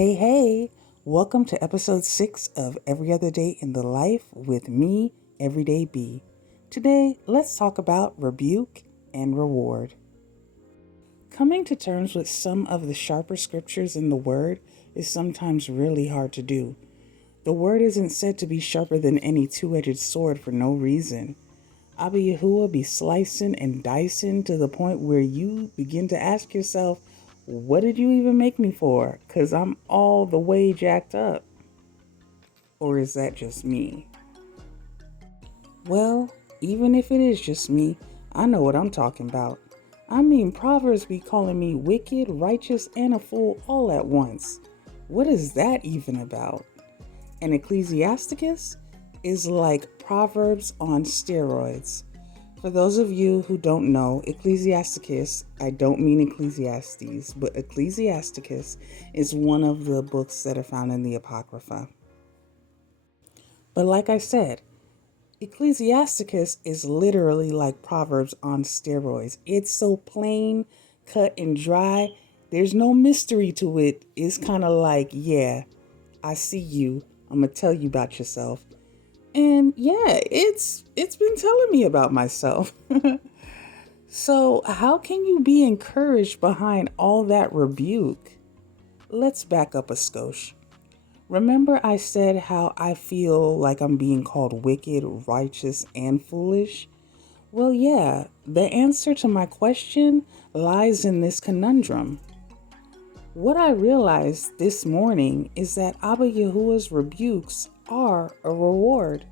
Hey, hey, welcome to episode 6 of Every Other Day in the Life with me, Everyday B. Today, let's talk about rebuke and reward. Coming to terms with some of the sharper scriptures in the Word is sometimes really hard to do. The Word isn't said to be sharper than any two-edged sword for no reason. Abba YAH be slicing and dicing to the point where you begin to ask yourself, what did you even make me for? 'Cause I'm all the way jacked up. Or is that just me? Well, even if it is just me, I know what I'm talking about. I mean, Proverbs be calling me wicked, righteous, and a fool all at once. What is that even about? And Ecclesiasticus is like Proverbs on steroids. For those of you who don't know, Ecclesiasticus, I don't mean Ecclesiastes, but Ecclesiasticus is one of the books that are found in the Apocrypha. But like I said, Ecclesiasticus is literally like Proverbs on steroids. It's so plain, cut, and dry. There's no mystery to it. It's kind of like, yeah, I see you. I'm going to tell you about yourself. And yeah, it's been telling me about myself. So how can you be encouraged behind all that rebuke? Let's back up a skosh. Remember I said how I feel like I'm being called wicked, righteous, and foolish? Well, yeah, the answer to my question lies in this conundrum. What I realized this morning is that Abba YAH's rebukes are a reward,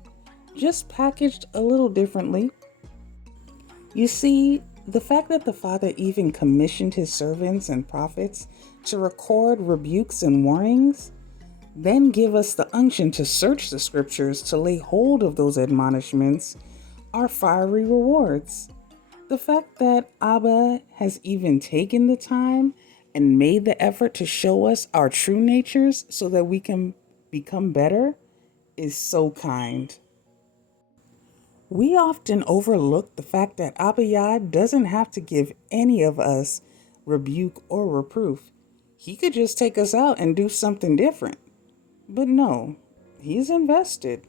just packaged a little differently. You see, the fact that the Father even commissioned his servants and prophets to record rebukes and warnings, then give us the unction to search the scriptures to lay hold of those admonishments, are fiery rewards. The fact that Abba has even taken the time and made the effort to show us our true natures so that we can become better is so kind. We often overlook the fact that Abba YAH doesn't have to give any of us rebuke or reproof. He could just take us out and do something different. But no, he's invested.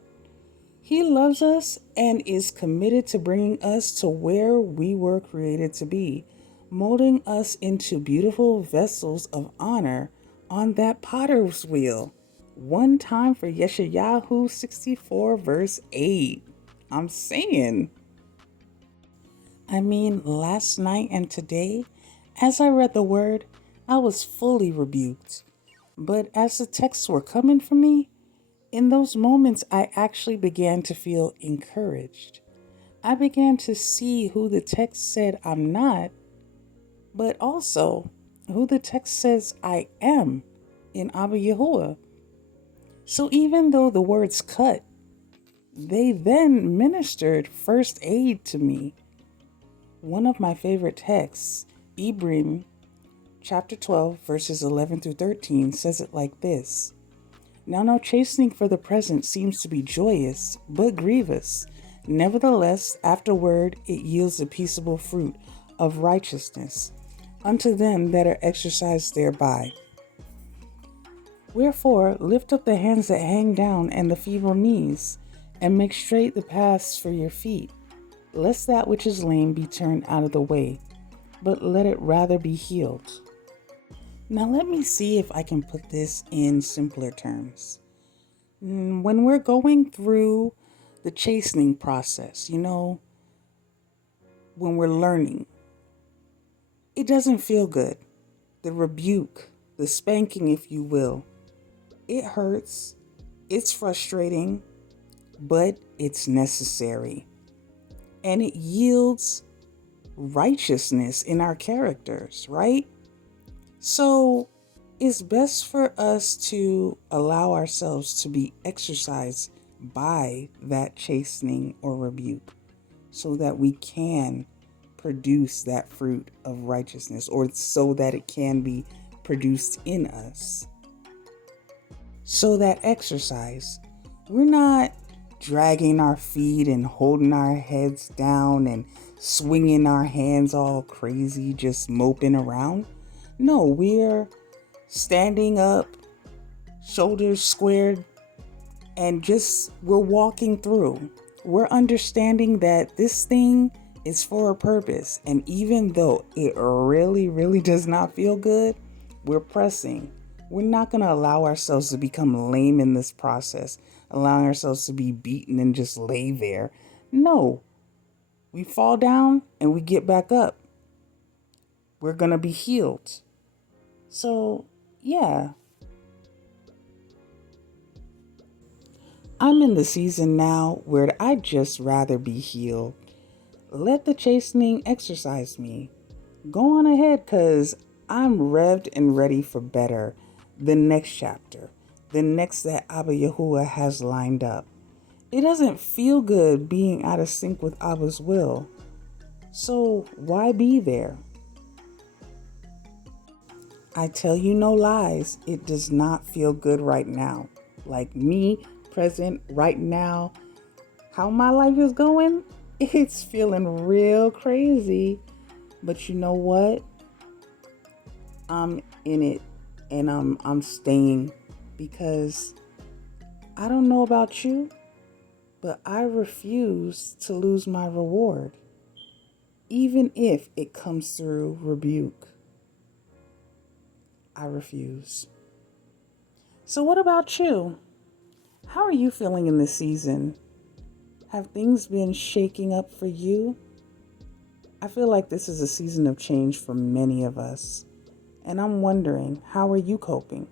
He loves us and is committed to bringing us to where we were created to be, molding us into beautiful vessels of honor on that potter's wheel. One time for Yeshayahu 64 verse 8. I'm saying. Last night and today, as I read the word, I was fully rebuked. But as the texts were coming for me, in those moments, I actually began to feel encouraged. I began to see who the text said I'm not, but also who the text says I am in Abba YAH. So even though the words cut, they then ministered first aid to me. One of my favorite texts, Evrē, chapter 12, verses 11 through 13, says it like this. Now no chastening for the present seems to be joyous, but grievous. Nevertheless, afterward it yields the peaceable fruit of righteousness unto them that are exercised thereby. Wherefore, lift up the hands that hang down and the feeble knees, and make straight the paths for your feet, lest that which is lame be turned out of the way, but let it rather be healed. Now let me see if I can put this in simpler terms. When we're going through the chastening process, when we're learning, it doesn't feel good. The rebuke, the spanking, if you will, it hurts, it's frustrating, but it's necessary. And it yields righteousness in our characters, right? So it's best for us to allow ourselves to be exercised by that chastening or rebuke so that we can produce that fruit of righteousness, or so that it can be produced in us. So that exercise, we're not dragging our feet and holding our heads down and swinging our hands all crazy, just moping around. No, we're standing up, shoulders squared, and just we're walking through. We're understanding that this thing is for a purpose. And even though it really, really does not feel good, we're pressing. We're not going to allow ourselves to become lame in this process, allowing ourselves to be beaten and just lay there. No, we fall down and we get back up. We're going to be healed. So, yeah, I'm in the season now where I'd just rather be healed. Let the chastening exercise me. Go on ahead, because I'm revved and ready for better. The next chapter, the next that Abba YAH has lined up. It doesn't feel good being out of sync with Abba's will. So why be there? I tell you no lies, it does not feel good right now. Like me, present right now, how my life is going, it's feeling real crazy. But you know what? I'm in it, and I'm staying, because I don't know about you, but I refuse to lose my reward, even if it comes through rebuke. I refuse. So what about you? How are you feeling in this season? Have things been shaking up for you? I feel like this is a season of change for many of us, and I'm wondering, how are you coping?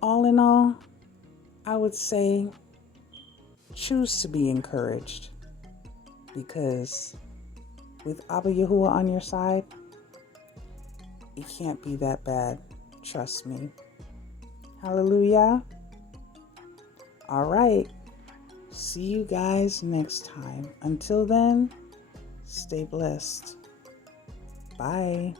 All in all, I would say choose to be encouraged, because with Abba YAH on your side, it can't be that bad. Trust me. Hallelujah. All right. See you guys next time. Until then, stay blessed. Bye.